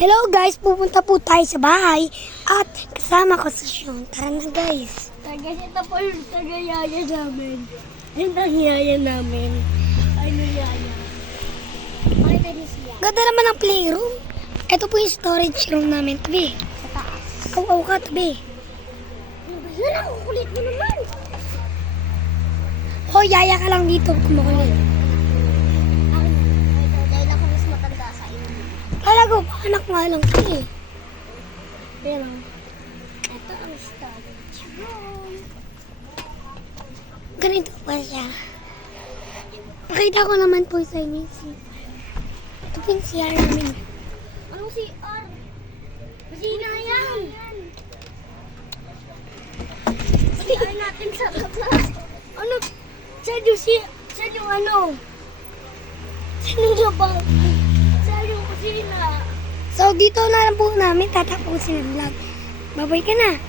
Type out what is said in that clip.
Hello guys, pupunta po tayo sa bahay at kasama ko si Sean. Tara na guys. Guys, ito po yung tagayaya namin. Yung nagyaya namin. Ano yaya? Makita niyo siya. Ganda naman ang playroom. Ito po yung storage room namin. Tabi. Sa taas. Aw-aw ka, tabi. Yun ang kulit mo naman. Oh, yaya ka lang dito. Kumukulit. Akin, dahil ako mas matanda sa inyo. Talaga, anak nga lang ko eh. Pero, ito ang storage room. Ganito pa siya. Pakita ko naman po sa inyo. Ito po yung CR namin. Anong CR? Masina yan. CR natin sa labas. Ano? Saan yung ano? Saan yung labas? Saan yung kusina? So, dito na lang po namin tatapusin ang vlog. Babay ka na.